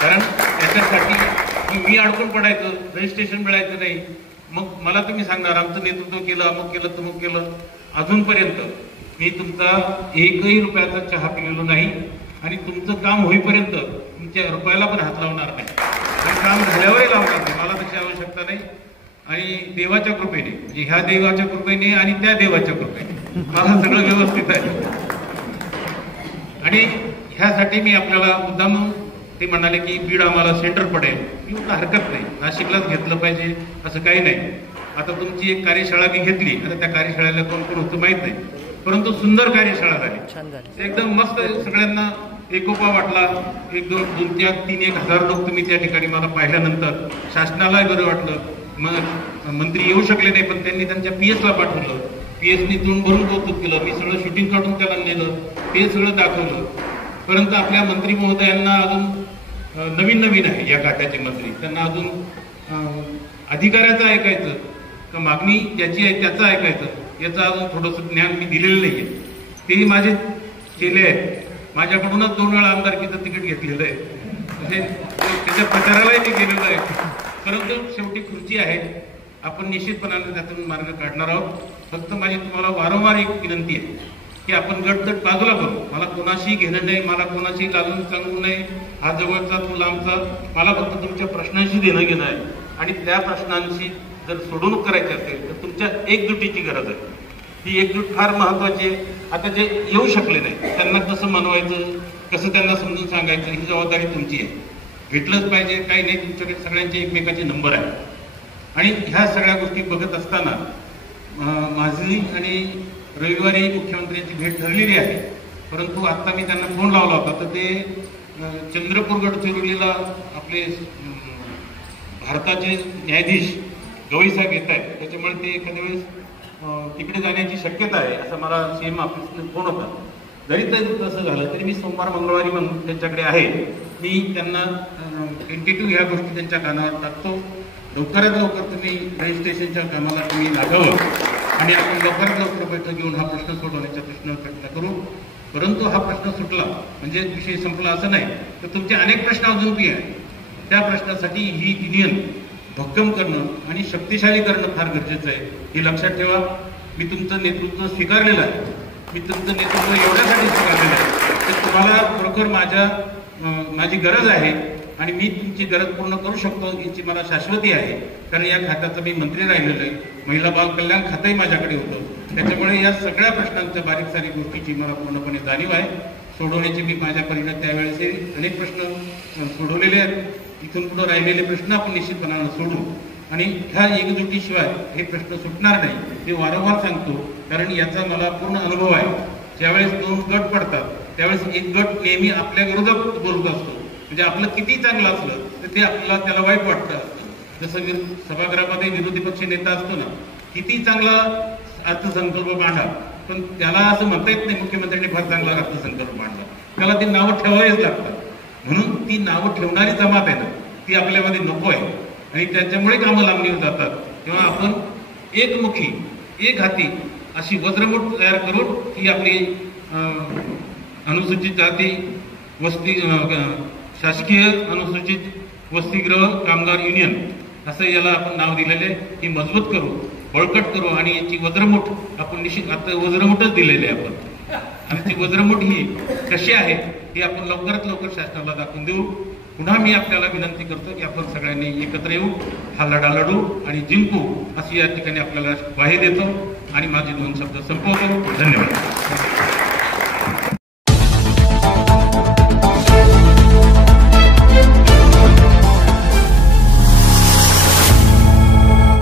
कारण त्याच्यासाठी मी अडकून पडायचं, रजिस्ट्रेशन मिळायचं नाही, मग मला तुम्ही सांगणार आमचं नेतृत्व केलं, अमुक केलं तमुक केलं. अजूनपर्यंत मी तुमचा एकही रुपयाचा चहा पिलेलो नाही आणि तुमचं काम होईपर्यंत तुमच्या रुपयाला पण हात लावणार नाही आणि काम झाल्यावरही लावणार नाही. मला तशी आवश्यकता नाही. आणि देवाच्या कृपेने, म्हणजे ह्या देवाच्या कृपेने आणि त्या देवाच्या कृपेने मला सगळं व्यवस्थित आहे. आणि ह्यासाठी मी आपल्याला मुद्दाम ते म्हणाले की बीड आम्हाला सेंटर पडेल, मी म्हटलं हरकत नाही, नाशिकलाच घेतलं पाहिजे असं काही नाही. आता तुमची एक कार्यशाळा मी घेतली, आता त्या कार्यशाळेला कोण कोण होतं माहित नाही, परंतु सुंदर कार्यशाळा झाली, एकदम मस्त, सगळ्यांना एकोपा वाटला. 1, 2, 3, 1,000 लोक तुम्ही त्या ठिकाणी मला पाहिल्यानंतर शासनाला बरं वाटलं. मग मंत्री येऊ शकले नाही, पण त्यांनी त्यांच्या PS ला पाठवलं, PS नी तोंड भरून कौतुक केलं, मी सगळं शूटिंग काढून त्याला नेलं, ते सगळं दाखवलं. परंतु आपल्या मंत्री महोदयांना अजून नवीन आहे या घाटाचे मंत्री, त्यांना अजून अधिकाऱ्याचं ऐकायचं का मागणी ज्याची आहे त्याचं ऐकायचं याचं अजून थोडंसं ज्ञान मी दिलेलं नाहीये. तेही माझे केले आहेत, माझ्याकडूनच 2 वेळा आमदारकीचं तिकीट घेतलेलं आहे, म्हणजे त्याच्या प्रचारालाही मी गेलेलो आहे. परंतु शेवटी खुर्ची आहे, आपण निश्चितपणाने त्यातून मार्ग काढणार आहोत. फक्त माझी तुम्हाला वारंवार एक विनंती आहे की आपण गटतट बाजूला करू. मला कोणाशी घेणं नाही, मला कोणाशी लागून सांगू नये, हा जवळचा तो लांबचा, मला फक्त तुमच्या प्रश्नांशी देणं घेणं आहे. आणि त्या प्रश्नांची जर सोडवणूक करायची असेल तर तुमच्या एकजुटीची गरज आहे. ही एकजूट फार महत्वाची आहे. आता जे येऊ शकले नाही त्यांना कसं मनवायचं, कसं त्यांना समजून सांगायचं, ही जबाबदारी तुमची आहे. भेटलंच पाहिजे, काही नाही, तुमच्याकडे सगळ्यांचे एकमेकाचे नंबर आहे. आणि ह्या सगळ्या गोष्टी बघत असताना माझी आणि रविवारी मुख्यमंत्र्यांची भेट ठरलेली आहे. परंतु आता मी त्यांना फोन लावला होता तर ते चंद्रपूर गडचिरोलीला आपले भारताचे न्यायाधीश गवई साहेब येत आहेत, त्याच्यामुळे ते एखाद्या वेळेस तिकडे जाण्याची शक्यता आहे असं मला CM ऑफिसने फोन होता. जरी तसं झालं तरी मी सोमवार मंगळवारी त्यांच्याकडे आहे. मी त्यांना टेंटेटिव्ह ह्या गोष्टी त्यांच्या कानावर टाकतो. लवकरात लवकर तुम्ही रजिस्ट्रेशनच्या कामाला तुम्ही लागावं आणि आपण लवकरात लवकर बैठक घेऊन हा प्रश्न सोडवण्याचा प्रयत्न करू. परंतु हा प्रश्न सुटला म्हणजे विषय संपला असं नाही, तर तुमचे अनेक प्रश्न अजून बी आहेत. त्या प्रश्नासाठी ही युनियन भक्कम करणं आणि शक्तिशाली करणं फार गरजेचं आहे, हे लक्षात ठेवा. मी तुमचं नेतृत्व स्वीकारलेलं आहे. मी तुमचं नेतृत्व एवढ्यासाठी स्वीकारलेलं आहे की तुम्हाला खरोखर माझी गरज आहे आणि मी तुमची गरज पूर्ण करू शकतो याची मला शाश्वती आहे. कारण या खात्याचं मी मंत्री राहिलेलो आहे, महिला बाल कल्याण खातंही माझ्याकडे होतं. त्याच्यामुळे या सगळ्या प्रश्नांच्या बारीक सारीक गोष्टीची मला पूर्णपणे जाणीव आहे. सोडवण्याची मी माझ्या परीने त्यावेळेस अनेक प्रश्न सोडवलेले आहेत. इथून पुढे राहिलेले प्रश्न आपण निश्चितपणानं सोडू आणि ह्या एकजुटीशिवाय हे प्रश्न सुटणार नाही, हे वारंवार सांगतो. कारण याचा मला पूर्ण अनुभव आहे. ज्यावेळेस 2 गट पडतात त्यावेळेस एक गट नेहमी आपल्या विरोधात बोलत असतो, म्हणजे आपलं किती चांगलं असलं तर ते आपल्याला त्याला वाईट वाटतं असतं. जसं सभागृहामध्ये विरोधी पक्ष नेता असतो ना, किती चांगला अर्थसंकल्प मांडा, पण त्याला असं म्हणता येत नाही मुख्यमंत्र्यांनी फार चांगला अर्थसंकल्प मांडला, त्याला ती नावं ठेवावीच लागतात. म्हणून ती नावं ठेवणारी जमात आहे ना, ती आपल्यामध्ये नको आहे आणि त्याच्यामुळे कामं लांबणीवर जातात. तेव्हा आपण एकमुखी एक हाती अशी वज्रमूठ तयार करून ती आपली अनुसूचित जाती वस्ती शासकीय अनुसूचित वसतिगृह कामगार युनियन असं याला आपण नाव दिलेले, ही मजबूत करू, बळकट करू आणि याची वज्रमूठ आपण निश्चित आता वज्रमूठच दिलेली आहे आपण. आणि ती वज्रमूठ ही कशी आहे ही आपण लवकरात लवकर शासनाला दाखवून देऊ. पुन्हा मी आपल्याला विनंती करतो की आपण सगळ्यांनी एकत्र येऊ, हा लढा लढू आणि जिंकू अशी या ठिकाणी आपल्याला ग्वाही देतो आणि माझे 2 शब्द संपवतो. धन्यवाद.